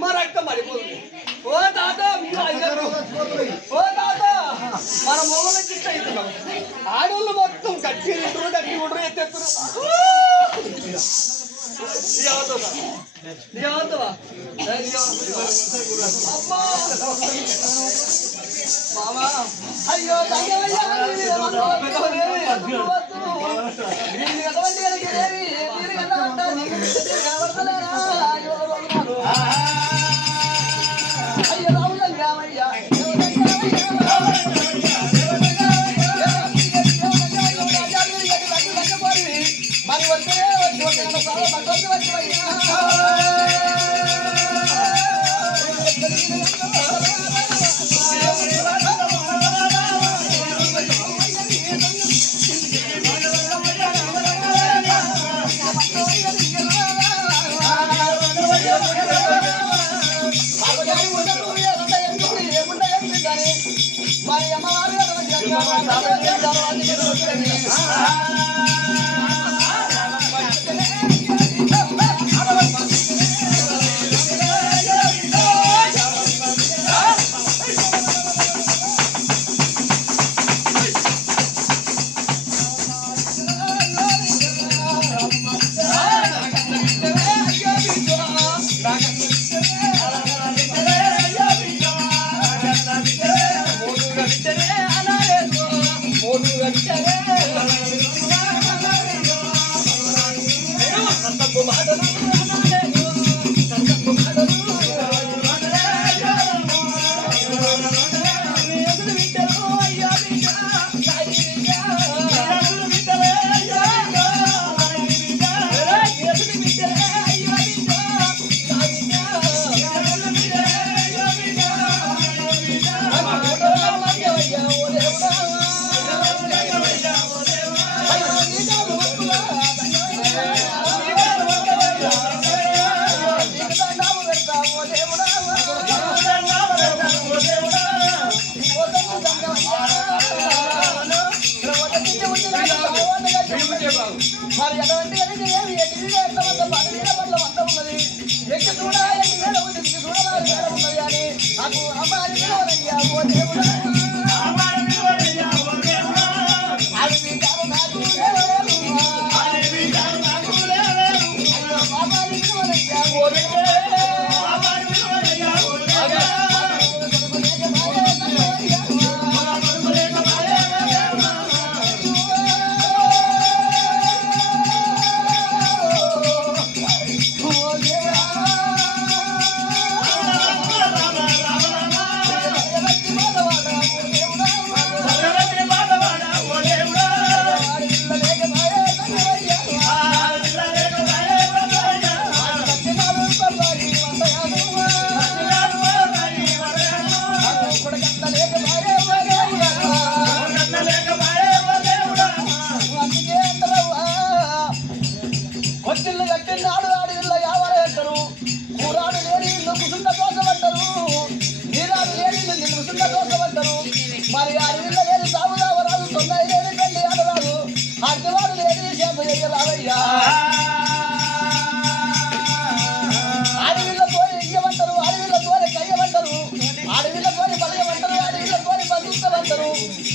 మా రక్తం పడిపోతుంది. ఓ తాత మీరు ఓ తాత మన మొగలకి అవుతున్నాం. ఆడోళ్ళు మొత్తం గట్టి ఉండరు ఎత్తెత్తురు. అయ్యో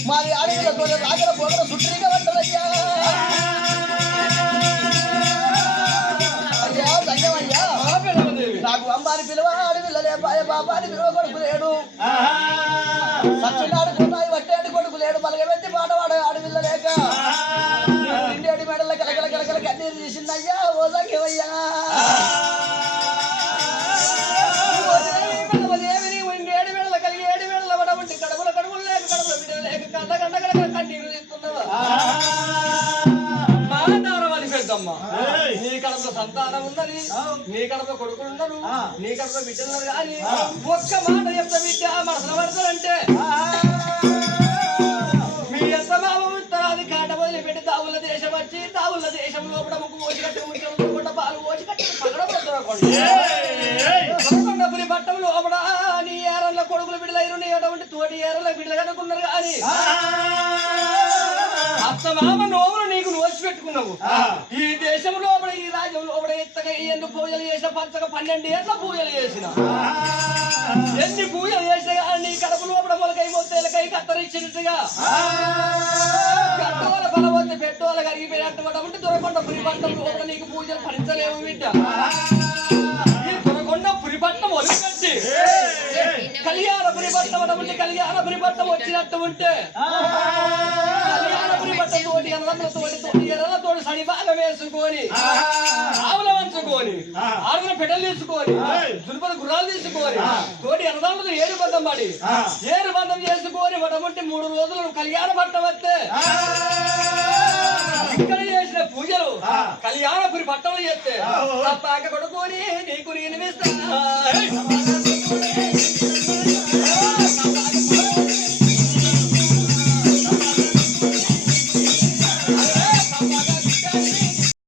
మరి అడవిలో రాగల పొగల సుట్రిగా పడ్డదయ్యా. అయ్యా ధన్యమయ్యా, నాకు అమ్మాని పిలువ అడవిలో లేపాయ బాబాని పిలువ కొడుకు లేడు, సచ్చినాడు కొన్నాయి వట్టేడు కొడుకు లేడు, మలగబెట్టి పాటవాడ అడవిలో లేక ఉన్నది నీ కడప కొడుకులు ఉన్నారు నీ కడప బిడ్డలు ఉన్నారు కానీ ఒక్క మాట చెప్తా బిడ్డ మనసులో పడతారంటే మీ ఎంత మామూలు అది కాట వదిలిపెట్టి తావుల దేశం వచ్చి తావుల దేశం లోపల ముక్కు పోసి కట్టి ముఖ్యమంత్రి పాలు పోసి కట్టి పగడకుండా పులి పట్టం లోపల నీ ఏరల కొడుకులు బిడ్డలైరు నీ అటువంటి తోటి ఏరల బిడ్డలు కనుక్కున్నారు కానీ అత్త మామ నోములు నీకు నోచి పెట్టుకున్నావు ఈ దేశం లోపల ఈ రాజ్యం లోపల ఎత్తగా ఎన్ని పూజలు చేసిన పంచగా 12 ఏళ్ళ పూజలు చేసిన ఎన్ని పూజలు చేసినా నీ కడుపు లోపల మొలకై మొత్తలకై కత్తరిచ్చినట్టుగా కట్టోల బలవద్ద పెట్టోల కరిగిపోయినట్టు దొరకొండ పురిపట్నం లోపల నీకు పూజలు ఫలించలేవు బిడ్డ ఈ దొరకొండ పురిపట్నం వదిలిపెట్టి కళ్యాణ పురిపట్నం అటువంటి కళ్యాణ పురిపట్నం వచ్చినట్టు ఉంటే కళ్యాణ పురిపట్నం తోటి తోటి ఎర్రలతోటి సడి బాగా వేసుకొని ఆవుల వంచుకొని ఆరుగుల పెడలు తీసుకొని దుర్బల గుర్రాలు తీసుకొని తోటి ఎర్రదాళ్ళతో ఏరు బంధం పడి ఏరు బంధం చేసుకొని అటువంటి 3 రోజులు కళ్యాణ పట్టం వస్తే ఇక్కడ చేసిన పూజలు కళ్యాణపురి పట్టణం చేస్తే తప్పాక కొడుకొని నీకు నేను